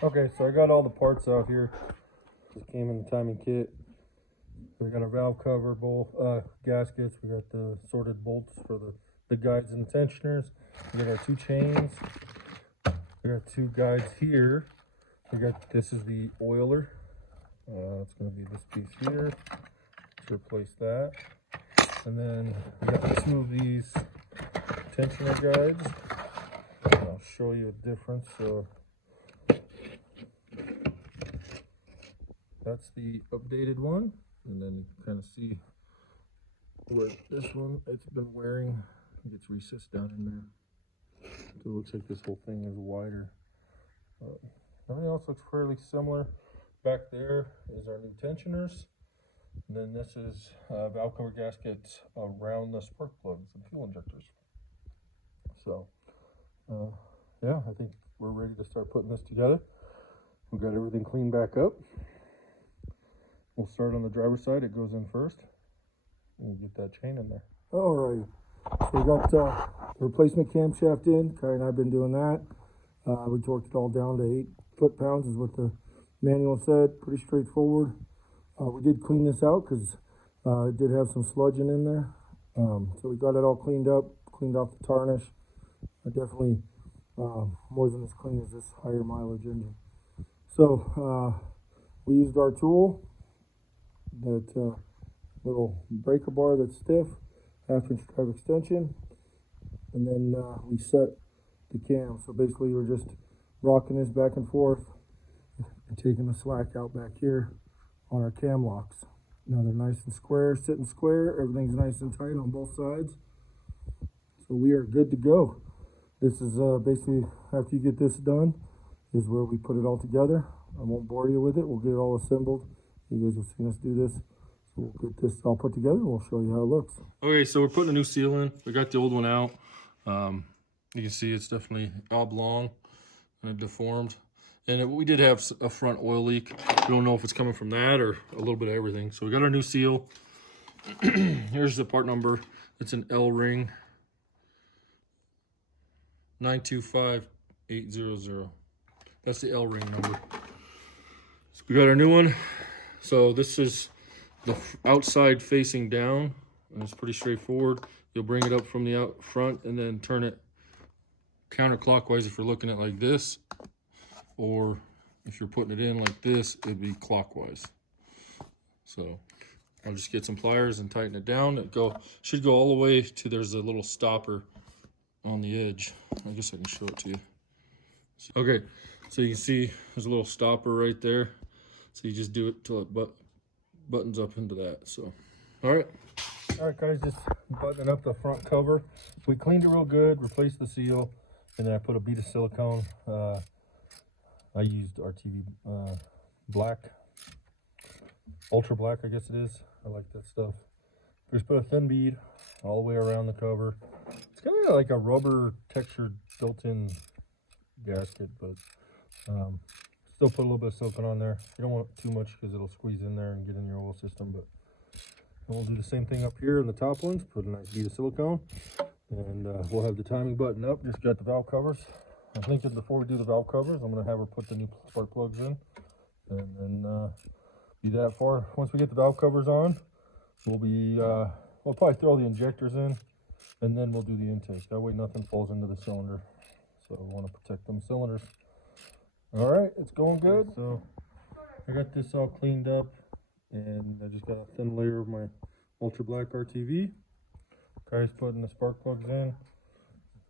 Okay, so I got all the parts out here. It came in the timing kit. We got our valve cover, both gaskets. We got the sorted bolts for the guides and tensioners. We got our two chains. We got two guides here. We got, this is the oiler. It's going to be this piece here to replace that. And then we got two of these tensioner guides. I'll show you a difference. So that's the updated one, and then you can kind of see where this one, it's been wearing. It gets recessed down in there. So it looks like this whole thing is wider. Everything else looks fairly similar. Back there is our new tensioners. And then this is valve cover gaskets around the spark plugs and fuel injectors. So, yeah, I think we're ready to start putting this together. We've got everything cleaned back up. We'll start on the driver's side. It goes in first. And you get that chain in there. All right. So we got the replacement camshaft in. Kai and I have been doing that. We torqued it all down to 8 foot-pounds is what the manual said. Pretty straightforward. We did clean this out because it did have some sludging in there. So we got it all cleaned up, cleaned off the tarnish. It definitely wasn't as clean as this higher mileage engine. So we used our tool, that little breaker bar that's stiff, 1/2 inch drive extension, and then we set the cam. So basically we're just rocking this back and forth and taking the slack out back here on our cam locks. Now they're nice and square, sitting square, everything's nice and tight on both sides. So we are good to go. This is basically, after you get this done, is where we put it all together. I won't bore you with it, we'll get it all assembled. You guys have seen us do this. So we'll get this all put together and we'll show you how it looks. Okay, so we're putting a new seal in. We got the old one out. You can see it's definitely oblong and deformed. And we did have a front oil leak. We don't know if it's coming from that or a little bit of everything. So we got our new seal. Here's the part number. It's an L ring 925800. That's the L ring number. So we got our new one. So this is the outside facing down, and it's pretty straightforward. You'll bring it up from the out front and then turn it counterclockwise if you're looking at like this, or if you're putting it in like this, it'd be clockwise. So I'll just get some pliers and tighten it down. It should go all the way to, there's a little stopper on the edge. I guess I can show it to you. Okay, so you can see there's a little stopper right there. So you just do it till it buttons up into that. So, all right guys, just buttoning up the front cover. We cleaned it real good, replaced the seal, and then I put a bead of silicone. I used RTV black, ultra black, I guess it is. I like that stuff. Just put a thin bead all the way around the cover. It's kind of like a rubber textured built-in gasket, but still put a little bit of silicone on there. You don't want too much because it'll squeeze in there and get in your oil system, but we'll do the same thing up here in the top ones. Put a nice bead of silicone, and we'll have the timing button up. Just got the valve covers. I'm thinking before we do the valve covers, I'm going to have her put the new spark plugs in, and then be that far. Once we get the valve covers on, we'll probably throw the injectors in, and then we'll do the intake. That way nothing falls into the cylinder. So I want to protect them cylinders. All right, it's going good. So I got this all cleaned up, and I just got a thin layer of my ultra black RTV. Kai's putting the spark plugs in.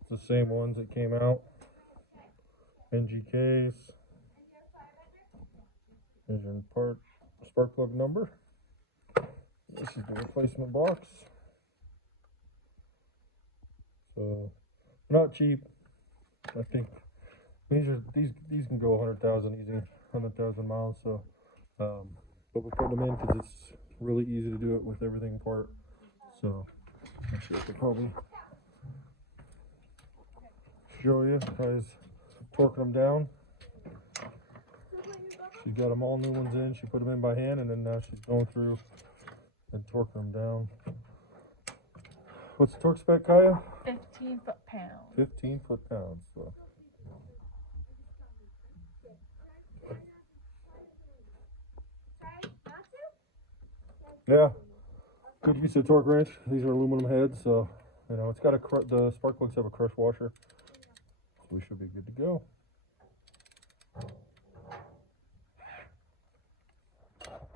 It's the same ones that came out. NGKs. Here's your spark plug number. This is the replacement box. So not cheap. I think these can go 100,000 easy, 100,000 miles. So, but we're putting them in because it's really easy to do it with everything apart. So actually, I could probably show you. Guys, torquing them down. She's got them all new ones in. She put them in by hand, and then now she's going through and torquing them down. What's the torque spec, Kaya? 15 foot-pounds. 15 foot-pounds. So Yeah, good use of torque wrench. These are aluminum heads, so you know it's got the spark plugs have a crush washer, so we should be good to go.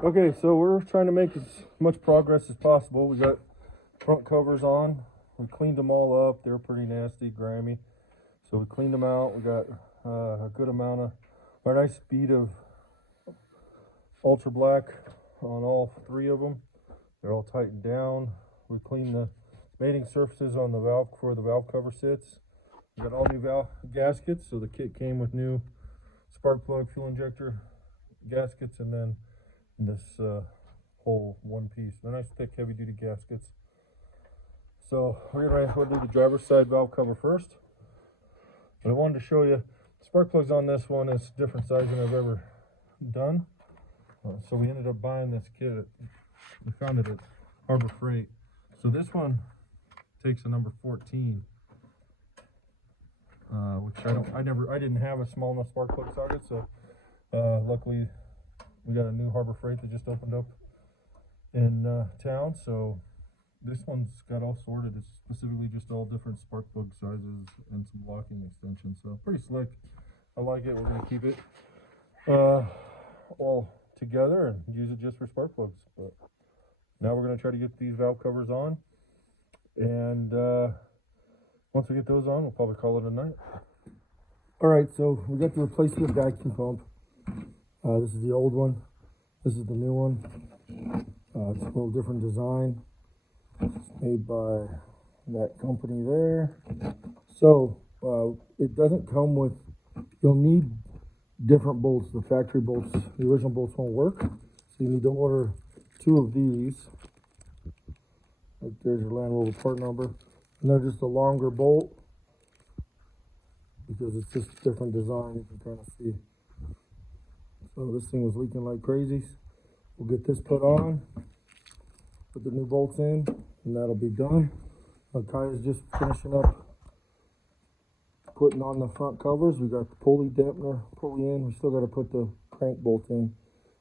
Okay, so we're trying to make as much progress as possible. We got front covers on. We cleaned them all up. They're pretty nasty, grimy. So we cleaned them out. We got a good amount of, a nice bead of ultra black on all three of them. They're all tightened down. We cleaned the mating surfaces on the valve where the valve cover sits. We got all new valve gaskets. So the kit came with new spark plug, fuel injector gaskets, and then this whole one piece. They're nice, thick, heavy duty gaskets. So we're gonna do the driver's side valve cover first. But I wanted to show you spark plugs on this one is different size than I've ever done. So we ended up buying this kit. We found it at Harbor Freight. So this one takes a number 14, which I didn't have a small enough spark plug socket. So luckily we got a new Harbor Freight that just opened up in town. So this one's got all sorted. It's specifically just all different spark plug sizes and some locking extensions. So pretty slick. I like it. We're going to keep it all together and use it just for spark plugs. But now we're going to try to get these valve covers on. And once we get those on, we'll probably call it a night. All right, so we got to replace the vacuum pump. This is the old one. This is the new one. It's a little different design. It's made by that company there. So it doesn't come with, you'll need different bolts. The factory bolts, the original bolts won't work. So you need to order 2 of these. Like there's your Land Rover part number. And they're just a longer bolt because it's just a different design. You can kind of see. So this thing was leaking like crazy. We'll get this put on, put the new bolts in, and that'll be done. Kai is just finishing up putting on the front covers. We got the pulley dampener pulley in. We still got to put the crank bolt in.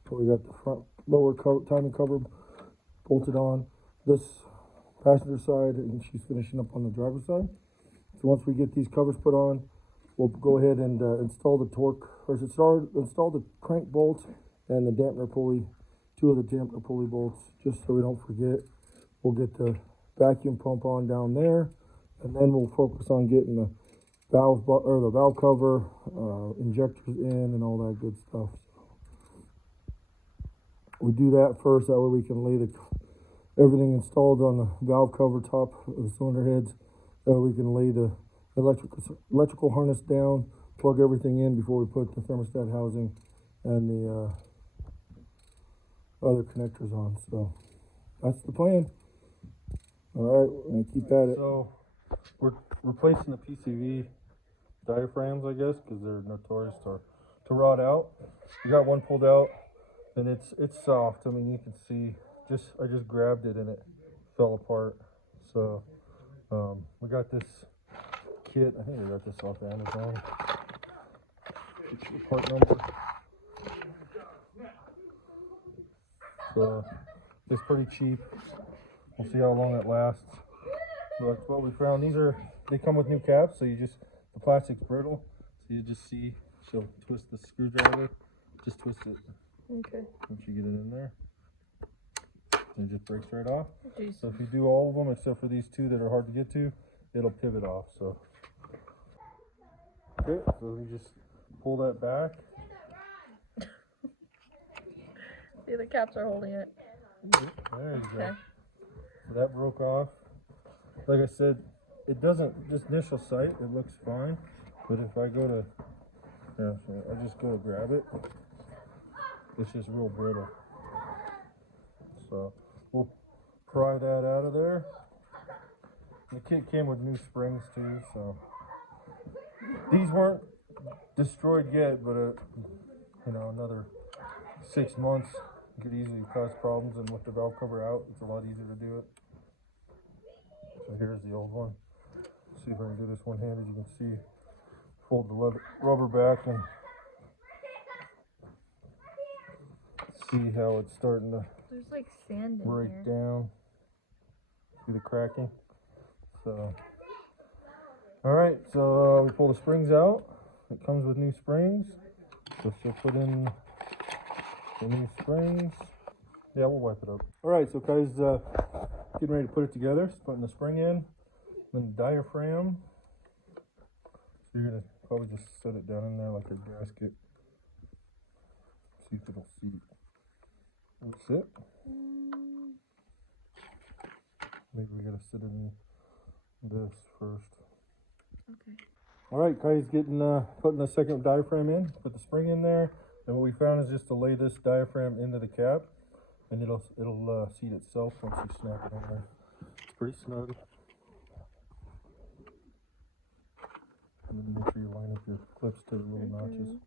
So we got the front lower timing cover bolted on. This passenger side, and she's finishing up on the driver's side. So once we get these covers put on, we'll go ahead and install the torque, or install the crank bolt and the dampener pulley, 2 of the dampener pulley bolts, just so we don't forget. We'll get the vacuum pump on down there, and then we'll focus on getting the valve cover, injectors in, and all that good stuff. We do that first, that way we can lay everything installed on the valve cover top of the cylinder heads. That way we can lay the electrical harness down, plug everything in before we put the thermostat housing and the other connectors on. So that's the plan. All right, we're gonna keep at it. So we're replacing the PCV diaphragms, I guess, because they're notorious to rot out. We got one pulled out, and it's soft. I mean, you can see. I just grabbed it and it fell apart. So we got this kit. I think I got this off Amazon. It's the part number. So it's pretty cheap. We'll see how long it lasts. So that's what we found. They come with new caps, so the plastic's brittle. So you just see, she'll twist the screwdriver. Just twist it. Okay. Once you get it in there. And it just breaks right off. Jeez. So if you do all of them except for these 2 that are hard to get to, it'll pivot off. So okay, so you just pull that back. See, the caps are holding it. There you go. Okay. So that broke off. Like I said, it doesn't, just initial sight, it looks fine. But if I go to, I just go to grab it, it's just real brittle. So we'll pry that out of there. The kit came with new springs too, so these weren't destroyed yet, but another 6 months could easily cause problems, and with the valve cover out, it's a lot easier to do it. So here's the old one. See if I can do this one-handed. You can see, fold the rubber back and see how it's starting to There's like sand in right here. down. See the cracking? So, all right, so we pull the springs out. It comes with new springs. So she'll put in the new springs. Yeah, we'll wipe it up. All right, so guys, getting ready to put it together. Just putting the spring in, then the diaphragm. So you're gonna probably just set it down in there like a gasket. See if it'll seat. That's it. Maybe we gotta sit in this first. Okay. All right, guys, putting the second diaphragm in. Put the spring in there, and what we found is just to lay this diaphragm into the cap, and it'll seat itself once you snap it in there. It's pretty snug. And then make sure you line up your clips to the little notches.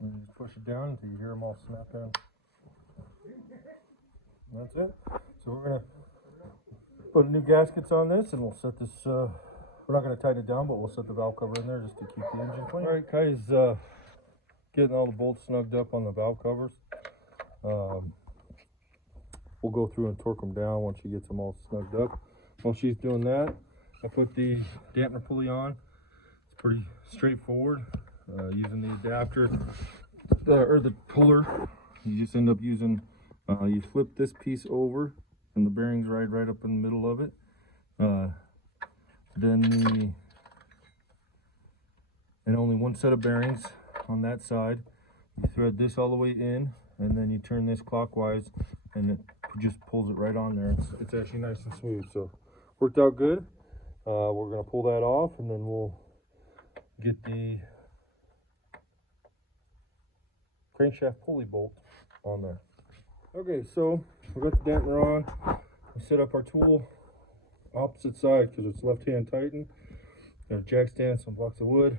And you just push it down until you hear them all snap in. And that's it. So we're gonna put new gaskets on this, and we'll set this. We're not gonna tighten it down, but we'll set the valve cover in there just to keep the engine clean. All right, guys, getting all the bolts snugged up on the valve covers. We'll go through and torque them down once she gets them all snugged up. While she's doing that, I put the dampener pulley on. It's pretty straightforward. Using the adapter or the puller, you just end up using. You flip this piece over, and the bearings right up in the middle of it. And only one set of bearings on that side. You thread this all the way in, and then you turn this clockwise, and it just pulls it right on there. It's actually nice and smooth, so worked out good. We're gonna pull that off, and then we'll get the crankshaft pulley bolt on there. Okay, so we got the dampener on. We set up our tool opposite side because it's left-hand tighten. Got a jack stand, some blocks of wood.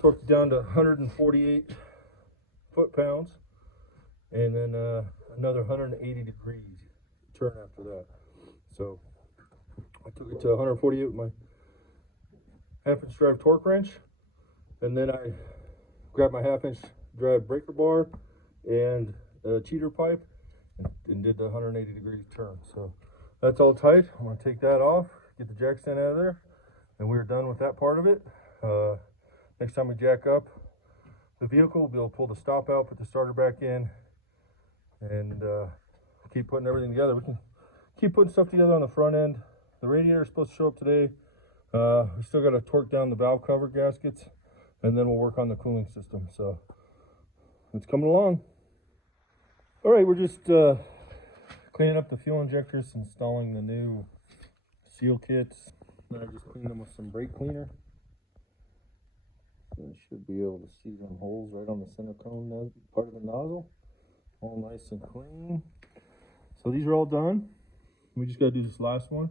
Torqued it down to 148 foot-pounds, and then another 180 degrees turn after that. So I took it to 148 with my half-inch drive torque wrench, and then I grabbed my half-inch drive breaker bar and a cheater pipe and did the 180 degree turn. So that's all tight. I'm going to take that off, get the jack stand out of there, and we're done with that part of it. Next time we jack up the vehicle, we'll be able to pull the stop out, put the starter back in, and keep putting everything together. We can keep putting stuff together on the front end. The radiator is supposed to show up today. We still got to torque down the valve cover gaskets, and then we'll work on the cooling system. So it's coming along. All right, we're just cleaning up the fuel injectors, installing the new seal kits. I just cleaned them with some brake cleaner. So you should be able to see them holes right on the center cone part of the nozzle. All nice and clean. So these are all done. We just got to do this last one.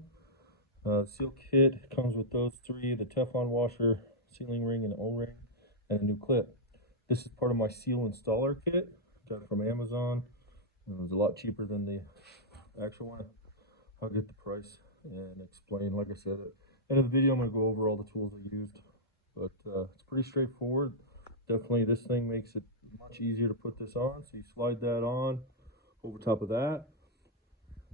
Seal kit comes with those three: the Teflon washer, sealing ring, and O-ring, and a new clip. This is part of my seal installer kit. Got it from Amazon. It was a lot cheaper than the actual one. I'll get the price and explain. Like I said, at the end of the video, I'm going to go over all the tools I used. But it's pretty straightforward. Definitely, this thing makes it much easier to put this on. So you slide that on over top of that,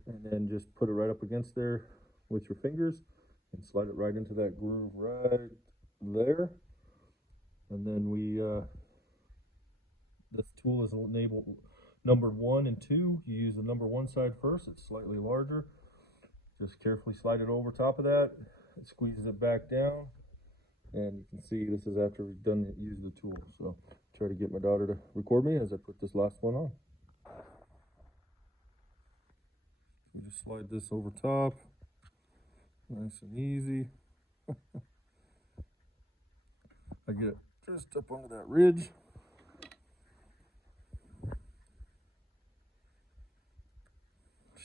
and then just put it right up against there with your fingers and slide it right into that groove right there. And then this tool is enabled numbered 1 and 2. You use the number 1 side first. It's slightly larger. Just carefully slide it over top of that. It squeezes it back down, and you can see this is after we've done use the tool. So try to get my daughter to record me as I put this last one on. We just slide this over top, nice and easy. I get it just up under that ridge.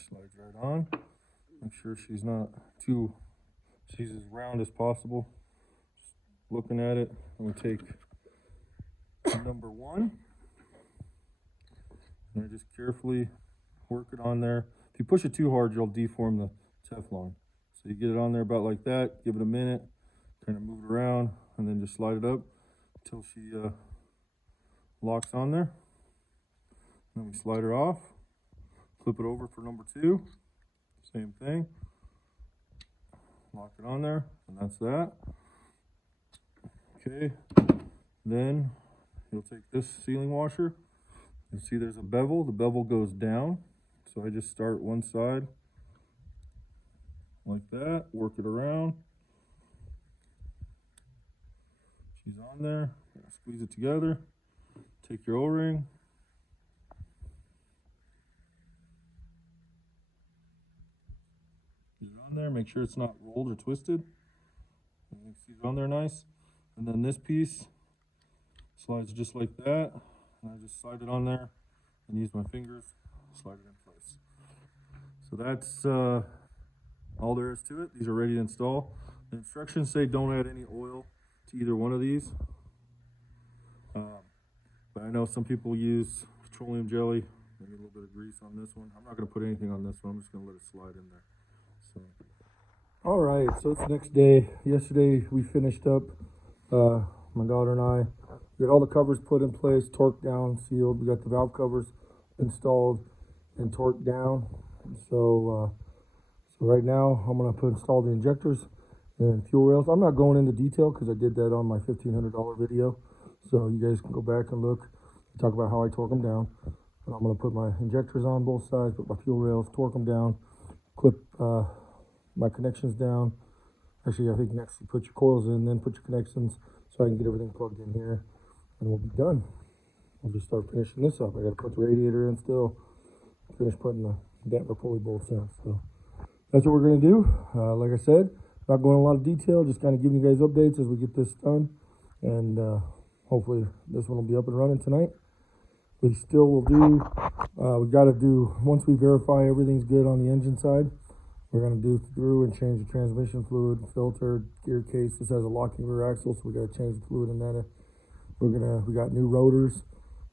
Slides right on. Make sure she's as round as possible. Just looking at it, I'm going to take number 1, and I just carefully work it on there. If you push it too hard, you'll deform the Teflon. So you get it on there about like that, give it a minute, kind of move it around, and then just slide it up until she locks on there. Then we slide her off, flip it over for number 2, same thing, lock it on there, and that's that. Okay, then you'll take this sealing washer. You see there's a bevel, the bevel goes down, so I just start one side like that, work it around. She's on there, squeeze it together, take your O-ring, get it on there, make sure it's not rolled or twisted. And you see it on there nice. And then this piece slides just like that, and I just slide it on there and use my fingers, slide it in place. So that's all there is to it. These are ready to install. The instructions say don't add any oil to either one of these. But I know some people use petroleum jelly, maybe a little bit of grease on this one. I'm not going to put anything on this one. I'm just going to let it slide in there. So, all right, so it's the next day. Yesterday we finished up, my daughter and I. We got all the covers put in place, torqued down, sealed. We got the valve covers installed and torqued down. So right now I'm going to install the injectors and fuel rails. I'm not going into detail because I did that on my $1,500 video. So you guys can go back and look, talk about how I torque them down. And I'm going to put my injectors on both sides, put my fuel rails, torque them down, clip my connections down. Actually, I think next you put your coils in, then put your connections so I can get everything plugged in here, and we'll be done. We'll just start finishing this up. I got to put the radiator in still, finish putting the damper pulley bolts in. So that's what we're going to do. Like I said, not going into a lot of detail, just kind of giving you guys updates as we get this done. And hopefully this one will be up and running tonight. We still will do, we got to do, once we verify everything's good on the engine side, we're going to do through and change the transmission fluid, filter, gear case. This has a locking rear axle, so we got to change the fluid in that. We got new rotors,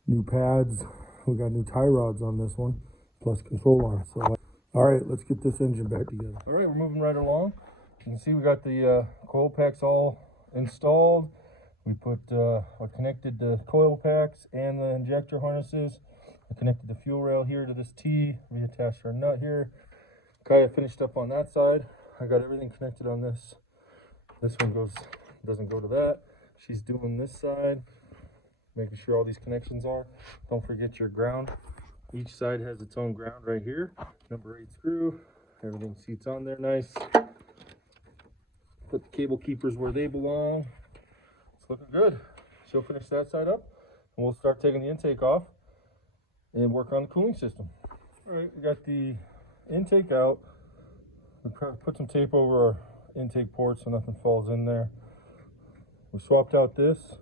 new pads. We got new tie rods on this one, plus control arms. So, all right, let's get this engine back together. All right, we're moving right along. You can see we got the coil packs all installed. We connected the coil packs and the injector harnesses. I connected the fuel rail here to this T, reattached our nut here. Kind of finished up on that side. I got everything connected on this. This one doesn't go to that. She's doing this side, making sure all these connections are. Don't forget your ground. Each side has its own ground right here. Number 8 screw. Everything seats on there nice. Put the cable keepers where they belong. It's looking good. She'll finish that side up, and we'll start taking the intake off and work on the cooling system. All right, we got the intake out. We put some tape over our intake port so nothing falls in there. We swapped out this.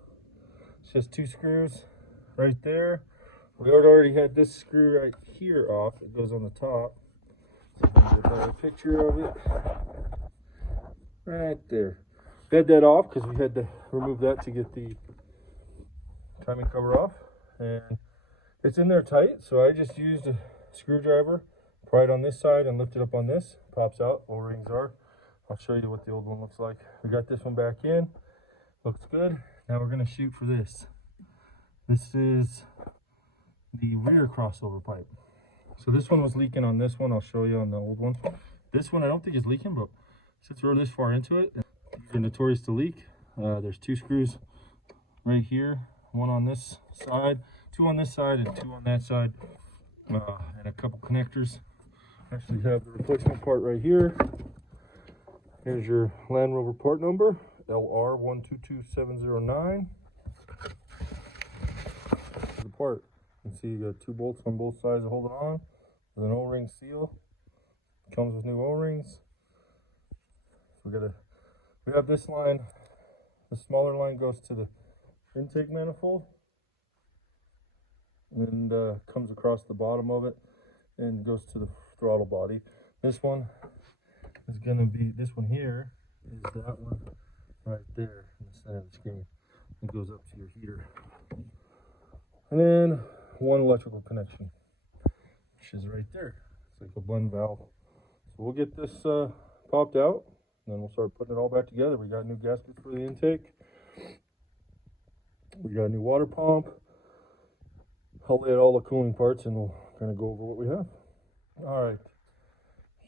It's just 2 screws right there. We already had this screw right here off. It goes on the top. So I'm gonna get a picture of it. Right there. We had that off because we had to remove that to get the timing cover off. And it's in there tight, so I just used a screwdriver, pry it on this side and lift it up on this. Pops out, O-rings are. I'll show you what the old one looks like. We got this one back in. Looks good. Now we're going to shoot for this. This is the rear crossover pipe. So this one was leaking on this one. I'll show you on the old one. This one I don't think is leaking, but since we're this far into it, these are notorious to leak. There's 2 screws right here. 1 on this side, 2 on this side, and 2 on that side. And a couple connectors. Actually have the replacement part right here. Here's your Land Rover part number, LR122709. The part, you can see you got 2 bolts on both sides to hold it on, with an O-ring seal. Comes with new O-rings. So we have this line. The smaller line goes to the intake manifold and comes across the bottom of it and goes to the throttle body. This one is going to be, this one here is that one right there in the center of the screen. It goes up to your heater. And then 1 electrical connection, which is right there. It's like a blend valve. So we'll get this popped out. Then we'll start putting it all back together. We got new gaskets for the intake. We got a new water pump. I'll lay out all the cooling parts and we'll kind of go over what we have. All right,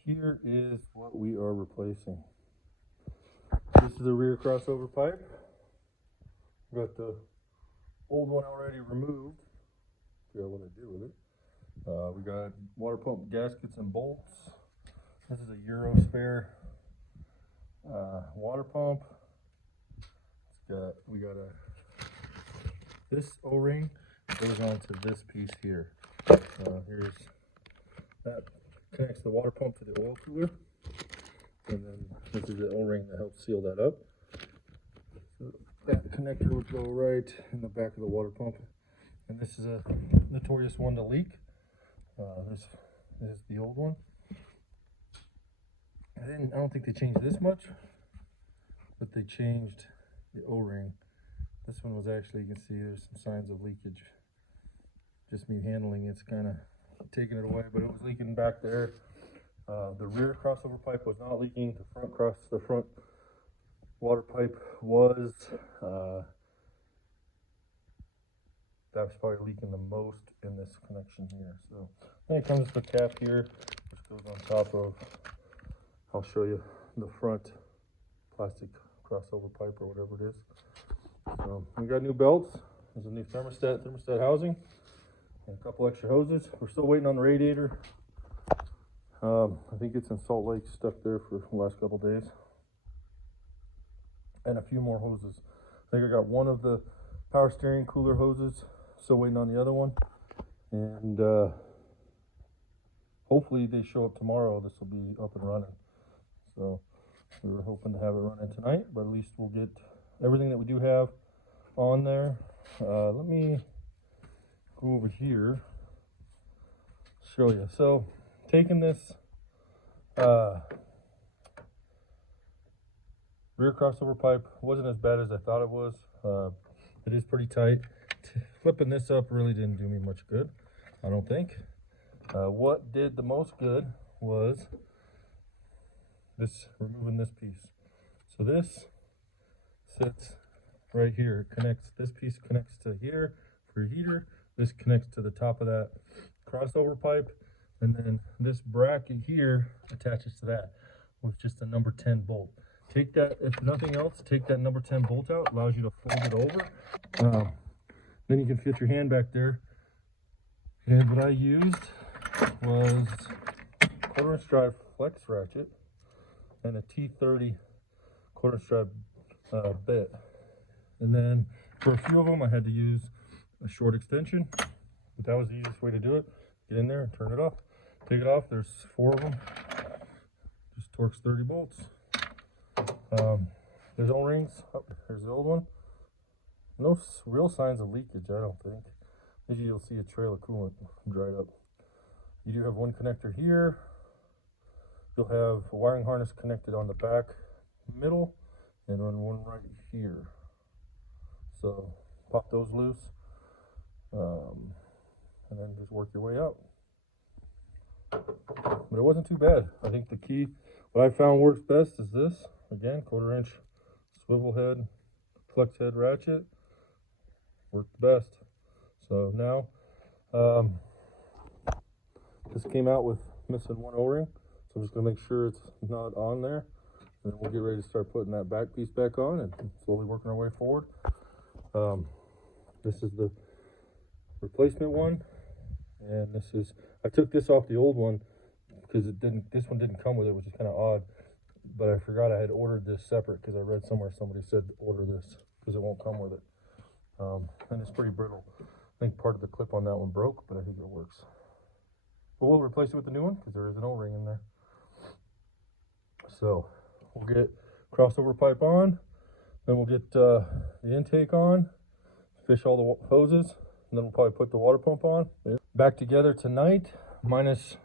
here is what we are replacing. This is the rear crossover pipe. We got the old one already removed. Figure out what I did with it. We got water pump gaskets and bolts. This is a Euro spare water pump. We got this O-ring goes onto this piece here. Here's that connects the water pump to the oil cooler, and then this is the O-ring that helps seal that up. So that connector would go right in the back of the water pump, and this is a notorious one to leak. This is the old one. I don't think they changed this much, but they changed the O-ring. This one was actually, you can see there's some signs of leakage. Just me handling it's kind of taking it away, but it was leaking back there. The rear crossover pipe was not leaking. The front water pipe was. That was probably leaking the most in this connection here. So then it comes with the cap here, which goes on top of. I'll show you the front plastic crossover pipe or whatever it is. So we got new belts. There's a new thermostat housing, and a couple extra hoses. We're still waiting on the radiator. I think it's in Salt Lake, stuck there for the last couple days. And a few more hoses. I think I got one of the power steering cooler hoses. Still waiting on the other one. And hopefully they show up tomorrow. This will be up and running. So we were hoping to have it running tonight, but at least we'll get everything that we do have on there. Let me go over here, show you. So taking this rear crossover pipe wasn't as bad as I thought it was. It is pretty tight. Flipping this up really didn't do me much good, I don't think. What did the most good was removing this piece. So this sits right here. This piece connects to here for your heater. This connects to the top of that crossover pipe, and then this bracket here attaches to that with just a number 10 bolt. Take that, if nothing else, take that number 10 bolt out. Allows you to fold it over. Then you can fit your hand back there. And what I used was 1/4" drive flex ratchet and a T30 1/4" drive bit. And then for a few of them I had to use a short extension, but that was the easiest way to do it. Get in there and turn it off. Take it off. There's 4 of them. Just torques 30 bolts. There's O-rings. Oh, there's the old one. No real signs of leakage, I don't think. Usually you'll see a trail of coolant dried up. You do have one connector here. You'll have a wiring harness connected on the back middle, and then one right here. So pop those loose, and then just work your way out. But it wasn't too bad. I think the key, what I found works best is this. Again, 1/4" swivel head, flex head ratchet. Worked the best. So now, this came out with missing one O-ring. So I'm just gonna make sure it's not on there. And then we'll get ready to start putting that back piece back on and slowly working our way forward. This is the replacement one. And this is, I took this off the old one because this one didn't come with it, which is kind of odd. But I forgot I had ordered this separate because I read somewhere somebody said order this because it won't come with it. And it's pretty brittle. I think part of the clip on that one broke, but I think it works. But we'll replace it with the new one because there is an O-ring in there. So we'll get crossover pipe on, then we'll get the intake on, fish all the hoses, and then we'll probably put the water pump on. Back together tonight, minus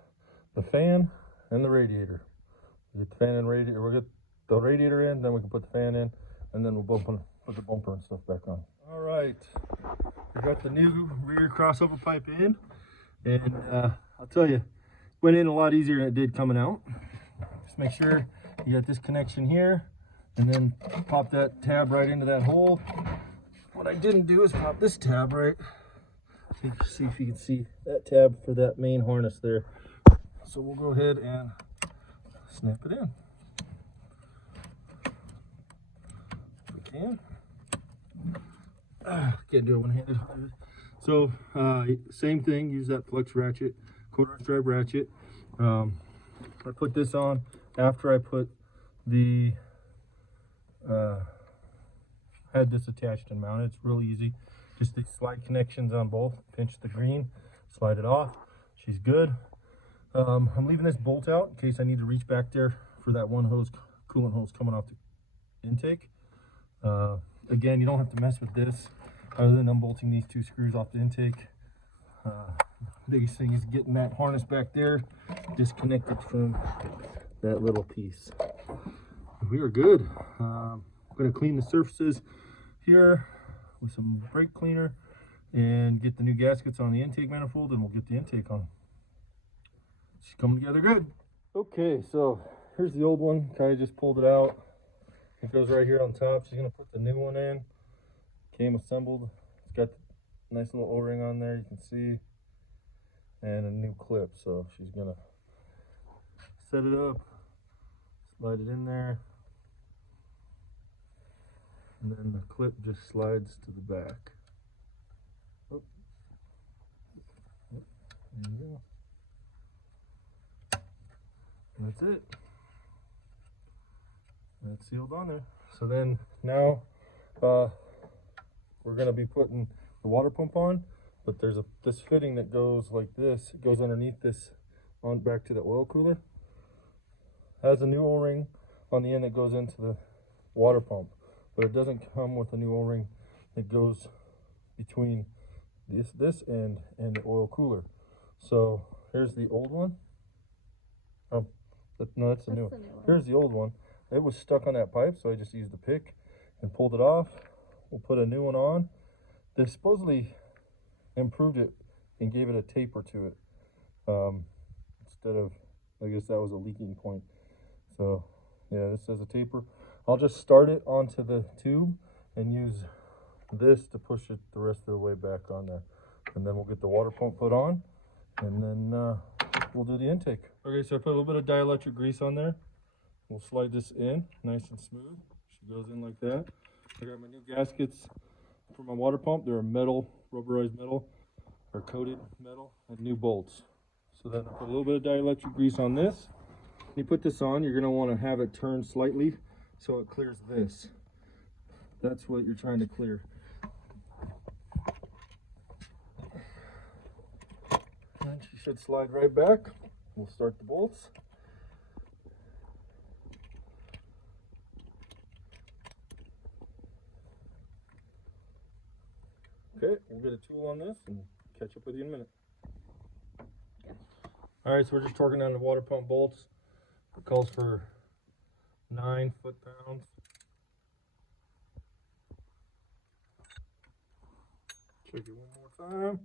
the fan and the radiator. We'll get the fan and radiator. We'll get the radiator in, then we can put the fan in, and then we'll put the bumper and stuff back on. All right, we got the new rear crossover pipe in, and I'll tell you, went in a lot easier than it did coming out. Just make sure you got this connection here, and then pop that tab right into that hole. What I didn't do is pop this tab right. See if you can see that tab for that main harness there. So we'll go ahead and snap it in. If we can. Can't do it one-handed. So same thing, use that flex ratchet, quarter-inch drive ratchet. I put this on after I put the had this attached and mounted. It's real easy. Just these slide connections on both. Pinch the green, slide it off. She's good. I'm leaving this bolt out in case I need to reach back there for that one hose, coolant hose coming off the intake. Again, you don't have to mess with this other than unbolting these two screws off the intake. Biggest thing is getting that harness back there disconnected from that little piece. We are good. I'm going to clean the surfaces here with some brake cleaner and get the new gaskets on the intake manifold, and we'll get the intake on. It's coming together good. Okay, so here's the old one. Kai just pulled it out. It goes right here on top. She's going to put the new one in. Came assembled. It's got a nice little O-ring on there, you can see, and a new clip. So she's going to set it up, slide it in there, and then the clip just slides to the back. Oh. There you go. And that's it. That's sealed on there. So then now we're going to be putting the water pump on, but there's this fitting that goes like this. It goes underneath this on back to the oil cooler. Has a new O-ring on the end that goes into the water pump, but it doesn't come with a new O-ring that goes between this end and the oil cooler. So here's the old one. Oh, no, that's the new one. Here's the old one. It was stuck on that pipe, so I just used the pick and pulled it off. We'll put a new one on. They supposedly improved it and gave it a taper to it. Instead of, I guess that was a leaking point. So yeah, this has a taper. I'll just start it onto the tube and use this to push it the rest of the way back on there. And then we'll get the water pump put on, and then we'll do the intake. Okay, so I put a little bit of dielectric grease on there. We'll slide this in nice and smooth. She goes in like that. I got my new gaskets for my water pump. They're metal, rubberized metal, or coated metal, and new bolts. So then I put a little bit of dielectric grease on this. When you put this on, you're going to want to have it turn slightly so it clears this. That's what you're trying to clear. And she should slide right back. We'll start the bolts. Okay, we'll get a tool on this and catch up with you in a minute. All right, so we're just torquing down the water pump bolts. It calls for 9 foot-pounds. Check it one more time.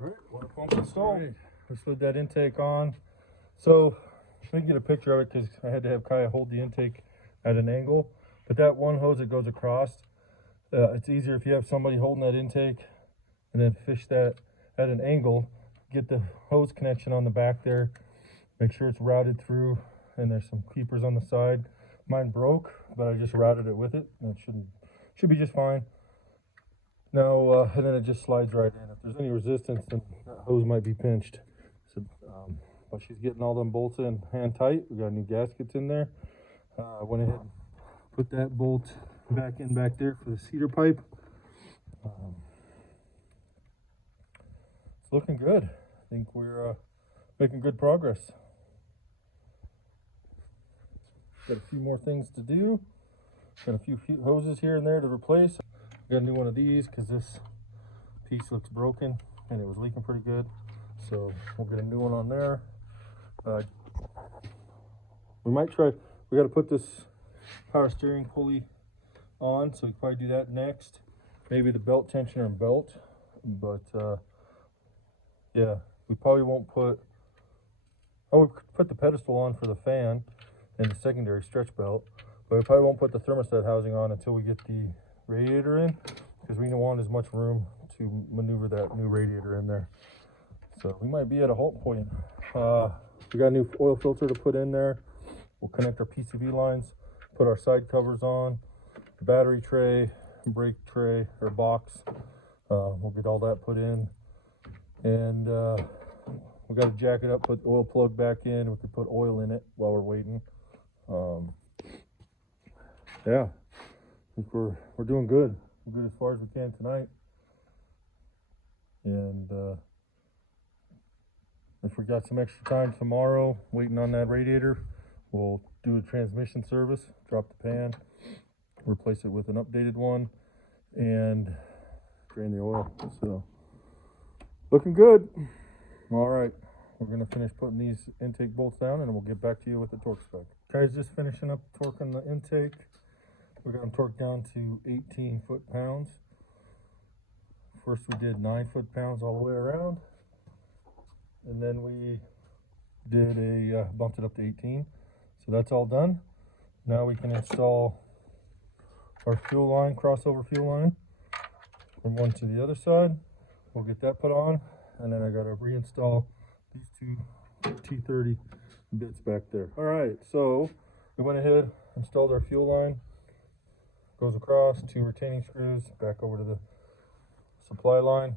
All right, water pump installed. Right. We slid that intake on. So I didn't get a picture of it because I had to have Kaya hold the intake at an angle. But that one hose that goes across, it's easier if you have somebody holding that intake and then fish that at an angle. Get the hose connection on the back there. Make sure it's routed through, and there's some keepers on the side. Mine broke, but I just routed it with it, and it should be just fine. Now, and then it just slides right in. If there's any resistance, then that hose might be pinched. So, but she's getting all them bolts in hand tight. We got new gaskets in there. I went ahead and put that bolt back there for the cedar pipe. It's looking good. I think we're making good progress. Got a few more things to do. Got a few hoses here and there to replace. Got a new one of these because this piece looks broken and it was leaking pretty good. So we'll get a new one on there. We might try, we got to put this power steering pulley on, so we can probably do that next. Maybe the belt tensioner and belt But yeah, we probably won't put, oh, we could put the pedestal on for the fan and the secondary stretch belt, but we probably won't put the thermostat housing on until we get the radiator in, because we don't want as much room to maneuver that new radiator in there. So we might be at a halt point. We got a new oil filter to put in there. We'll connect our PCV lines, put our side covers on, the battery tray, brake tray or box. We'll get all that put in, and we got to jack it up, put the oil plug back in. We could put oil in it while we're waiting. Yeah, I think we're doing good. We're good as far as we can tonight. And if we got some extra time tomorrow waiting on that radiator, we'll do a transmission service, drop the pan, replace it with an updated one, and drain the oil. So looking good. All right, we're gonna finish putting these intake bolts down, and we'll get back to you with the torque spec. Guys, just finishing up torquing the intake. We got them torqued down to 18 foot-pounds. First we did 9 foot-pounds all the way around, and then we did bumped it up to 18. So that's all done. Now we can install our fuel line, crossover fuel line, from one to the other side. We'll get that put on, and then I got to reinstall these two T30 bits back there. All right, so we went ahead, installed our fuel line. Goes across, 2 retaining screws back over to the supply line.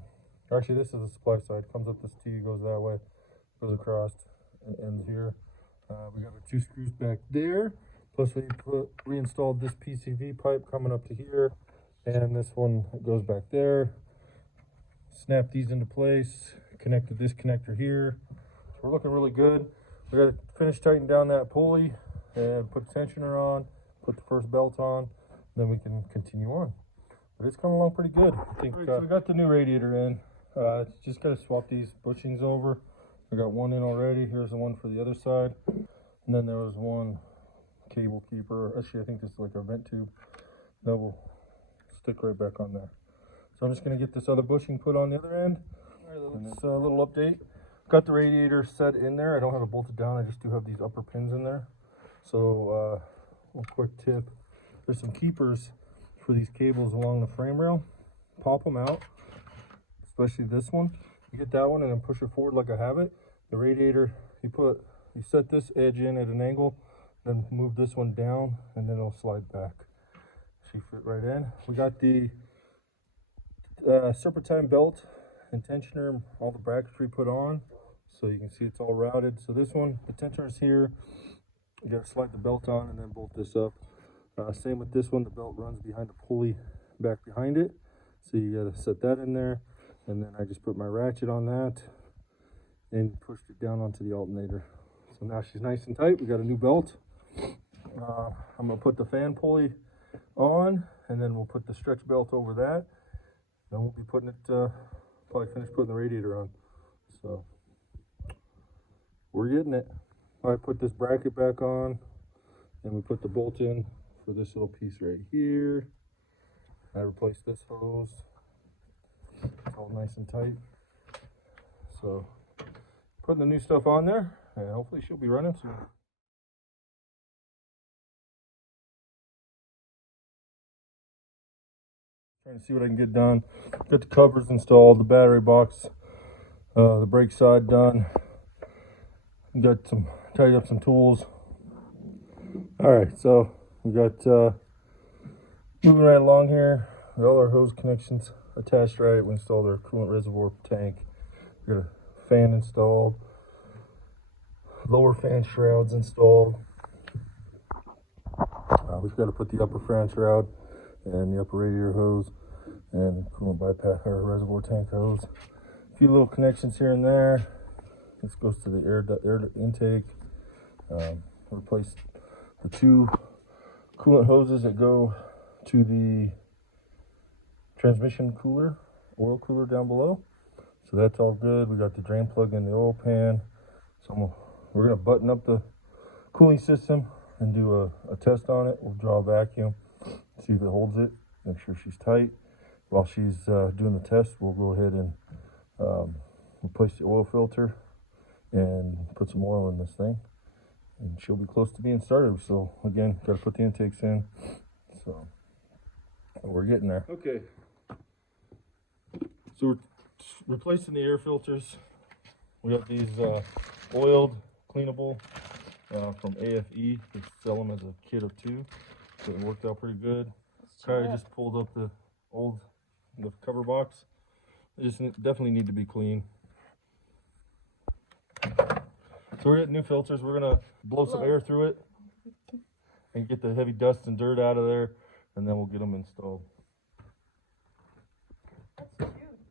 Actually, this is the supply side. Comes up this T, goes that way, goes across, and ends here. We got our 2 screws back there. Plus, we reinstalled this PCV pipe coming up to here, and this one goes back there. Snap these into place. Connected this connector here. So we're looking really good. We got to finish tightening down that pulley and put the tensioner on. Put the first belt on. Then we can continue on. But it's coming along pretty good. I think so we got the new radiator in. Just got to swap these bushings over. I got one in already. Here's the one for the other side. And then there was one cable keeper. Actually, I think this is like a vent tube that will stick right back on there. So I'm just going to get this other bushing put on the other end. And it's a little update. Got the radiator set in there. I don't have it bolted down. I just do have these upper pins in there. So a quick tip. There's some keepers for these cables along the frame rail. Pop them out, especially this one. You get that one and then push it forward like I have it. The radiator, you set this edge in at an angle, then move this one down, and then it'll slide back. She fit right in. We got the serpentine belt and tensioner, all the bracketry put on, so you can see it's all routed. So this one, the tensioner is here. You gotta slide the belt on and then bolt this up. Same with this one, the belt runs behind the pulley back behind it. So you gotta set that in there. And then I just put my ratchet on that and pushed it down onto the alternator. So now she's nice and tight. We got a new belt. I'm gonna put the fan pulley on, and then we'll put the stretch belt over that. Then we'll be putting it, probably finish putting the radiator on. So we're getting it. All right, put this bracket back on, and we put the bolt in for this little piece right here. I replaced this hose. It's all nice and tight. So putting the new stuff on there, and hopefully she'll be running soon. Trying to see what I can get done. Got the covers installed, the battery box, the brake side done. Got some, tidied up some tools. All right, so we got moving right along here. Got all our hose connections attached right. We installed our coolant reservoir tank. We got a fan installed. Lower fan shrouds installed. We've got to put the upper fan shroud and the upper radiator hose and coolant bypass or reservoir tank hose. A few little connections here and there. This goes to the air intake. Replaced the 2 coolant hoses that go to the transmission cooler, oil cooler down below. So that's all good. We got the drain plug in the oil pan. So we're going to button up the cooling system and do a test on it. We'll draw a vacuum, see if it holds it, make sure she's tight, while she's doing the test, we'll go ahead and replace the oil filter and put some oil in this thing, and she'll be close to being started. So again, got to put the intakes in, so we're getting there. Okay, so we're replacing the air filters. We have these oiled, cleanable from AFE. They sell them as a kit of 2, so it worked out pretty good. Kaya just pulled up the cover box. They just definitely need to be clean. So we're getting new filters. We're gonna blow some air through it and get the heavy dust and dirt out of there, and then we'll get them installed.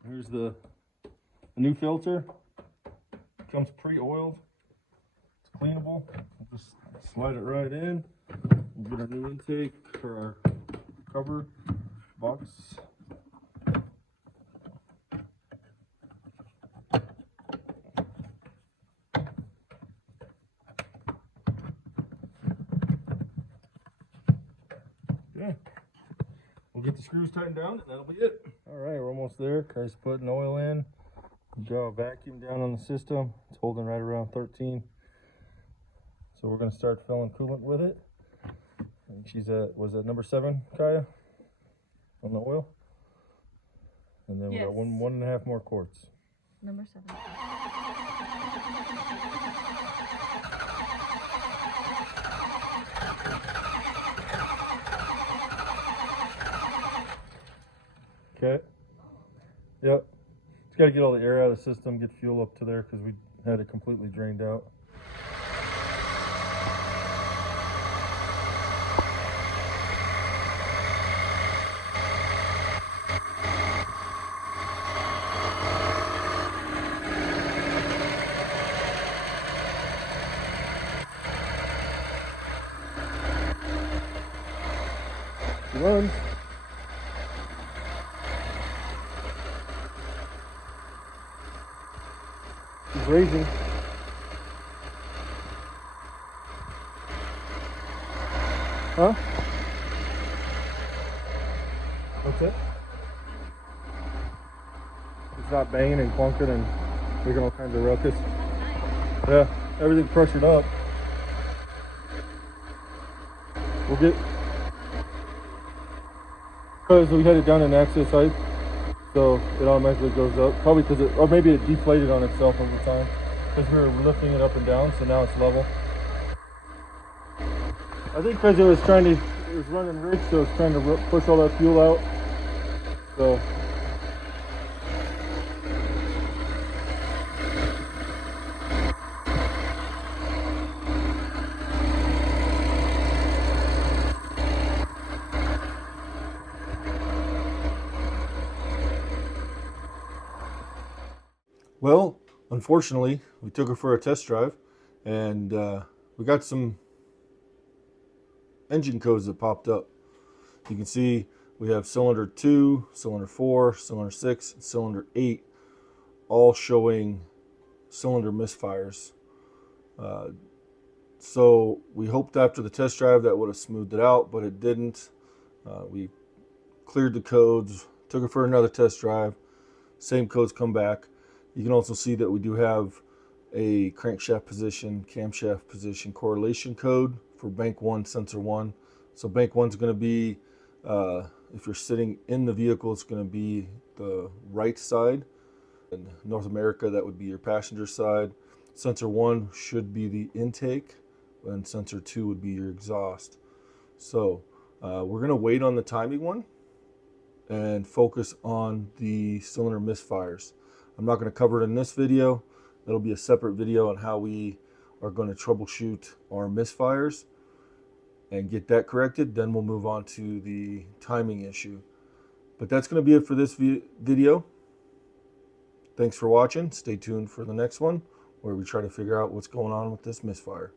Here's the new filter. It comes pre-oiled. It's cleanable. We'll just slide it right in. We'll get our new intake for our cover box. Okay, we'll get the screws tightened down and that'll be it. All right, we're almost there. Kai's putting oil in. Draw a vacuum down on the system. It's holding right around 13. So we're going to start filling coolant with it. And she's at, was that number 7, Kaya? On the oil? And then we got one and a half more quarts. Number 7. Okay. Yep. It's got to get all the air out of the system, get fuel up to there because we had it completely drained out. It runs. She's raising. Huh? What's it? It's not banging and clunking and making all kinds of ruckus. Yeah, everything's pressured up. We'll get, because we had it down in access height, so it automatically goes up. Probably because it, or maybe it deflated on itself over time because we were lifting it up and down, so now it's level. I think because it was running rich, so it's trying to push all that fuel out. So. Well, unfortunately, we took her for a test drive, and we got some engine codes that popped up. You can see we have cylinder 2, cylinder 4, cylinder 6, and cylinder 8, all showing cylinder misfires. So we hoped after the test drive that would have smoothed it out, but it didn't. We cleared the codes, took her for another test drive, same codes come back. You can also see that we do have a crankshaft position, camshaft position correlation code for bank 1, sensor 1. So bank 1 is going to be, if you're sitting in the vehicle, it's going to be the right side. In North America, that would be your passenger side. Sensor 1 should be the intake, and sensor 2 would be your exhaust. So we're going to wait on the timing one and focus on the cylinder misfires. I'm not going to cover it in this video. That'll be a separate video on how we are going to troubleshoot our misfires and get that corrected. Then we'll move on to the timing issue. But that's going to be it for this video. Thanks for watching. Stay tuned for the next one where we try to figure out what's going on with this misfire.